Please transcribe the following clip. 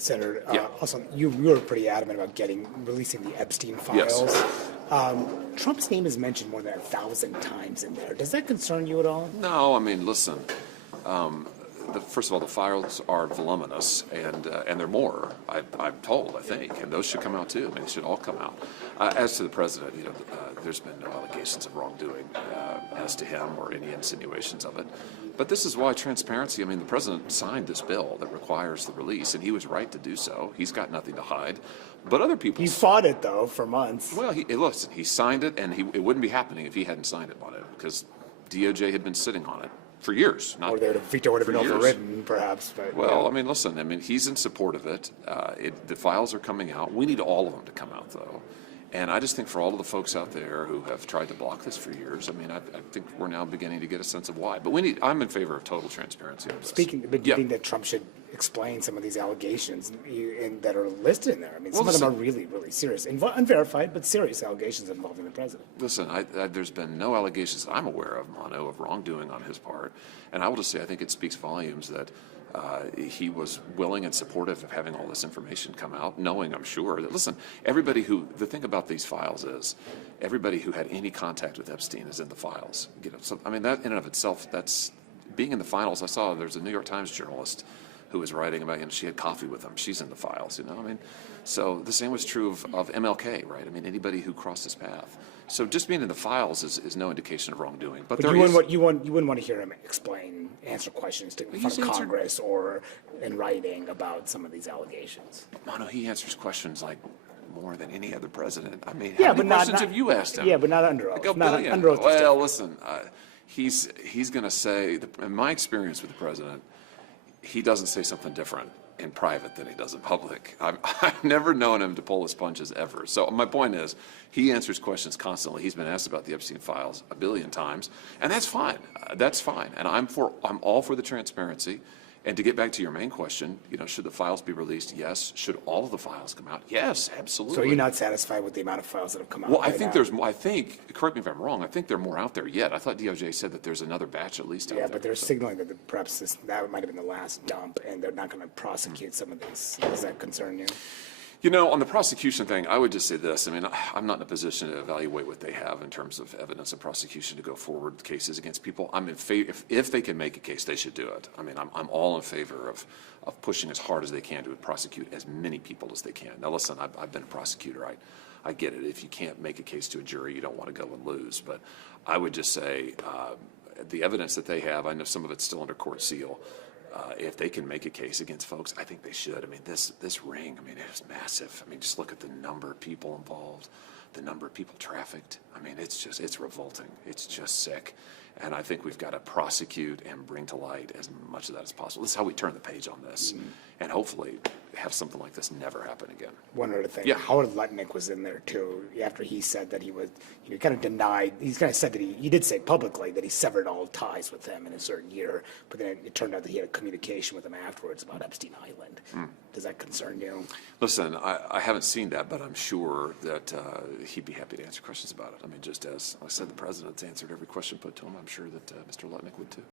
Senator, Yeah. also, you were pretty adamant about releasing the Epstein files. Yes. Trump's name is mentioned more than 1,000 times in there. Does that concern you at all? No, I mean, listen. First of all, the files are voluminous, and they're more. I'm told, I think, and those should come out too. I mean, they should all come out. As to the president, there's been no allegations of wrongdoing as to him or any insinuations of it. But this is why transparency. I mean, the president signed this bill that requires the release, and he was right to do so. He's got nothing to hide. But other people. He fought it though for months. Well, listen, he signed it, and it wouldn't be happening if he hadn't signed it on it, because DOJ had been sitting on it for years. Or the veto would have been overridden, perhaps. But, well, I mean, listen, he's in support of it. The files are coming out. We need all of them to come out, though. And I just think for all of the folks out there who have tried to block this for years, I think we're now beginning to get a sense of why. But I'm in favor of total transparency on this. Do you think that Trump should explain some of these allegations that are listed in there? I mean, some of them are really, really serious, unverified, but serious allegations involving the president. Listen, there's been no allegations that I'm aware of, Mono, of wrongdoing on his part. And I will just say, I think it speaks volumes that he was willing and supportive of having all this information come out, knowing, I'm sure, that, listen, the thing about these files is, everybody who had any contact with Epstein is in the files. So, I mean, that in and of itself, that's being in the files. I saw there's a New York Times journalist who was writing about, she had coffee with him. She's in the files, I mean, so the same was true of MLK, right? I mean, anybody who crossed his path. So just being in the files is no indication of wrongdoing. But you wouldn't want to hear him answer questions in front of Congress or in writing about some of these allegations. Mono, he answers questions like more than any other president. I mean, yeah, how many questions have you asked him? Yeah, but not under oath. Like not under oath. Well, listen, he's going to say, in my experience with the president, he doesn't say something different in private than he does in public. I've never known him to pull his punches ever. So my point is, he answers questions constantly. He's been asked about the Epstein files a billion times, and that's fine. That's fine. And I'm all for the transparency. And to get back to your main question, should the files be released? Yes. Should all of the files come out? Yes, absolutely. So you're not satisfied with the amount of files that have come out? Well, I think there's more. Correct me if I'm wrong, I think there are more out there yet. I thought DOJ said that there's another batch at least out there. Yeah, but they're signaling that perhaps that might have been the last dump, and they're not going to prosecute some of these. Does that concern you? On the prosecution thing, I would just say this. I mean, I'm not in a position to evaluate what they have in terms of evidence of prosecution to go forward with cases against people. I'm in favor, if they can make a case, they should do it. I mean, I'm all in favor of pushing as hard as they can to prosecute as many people as they can. Now, listen, I've been a prosecutor. I get it. If you can't make a case to a jury, you don't want to go and lose. But I would just say the evidence that they have, I know some of it's still under court seal. If they can make a case against folks, I think they should. I mean, this ring, it is massive. I mean, just look at the number of people involved, the number of people trafficked. I mean, it's revolting. It's just sick. And I think we've got to prosecute and bring to light as much of that as possible. This is how we turn the page on this. And hopefully have something like this never happen again. One other thing. Yeah. Howard Lutnick was in there too, after he said that he kind of denied, he's kind of said that he did say publicly that he severed all ties with them in a certain year, but then it turned out that he had a communication with them afterwards about Epstein Island. Does that concern you? Listen, I haven't seen that, but I'm sure that he'd be happy to answer questions about it. I mean, just as I said, the president's answered every question put to him. I'm sure that Mr. Lutnick would too.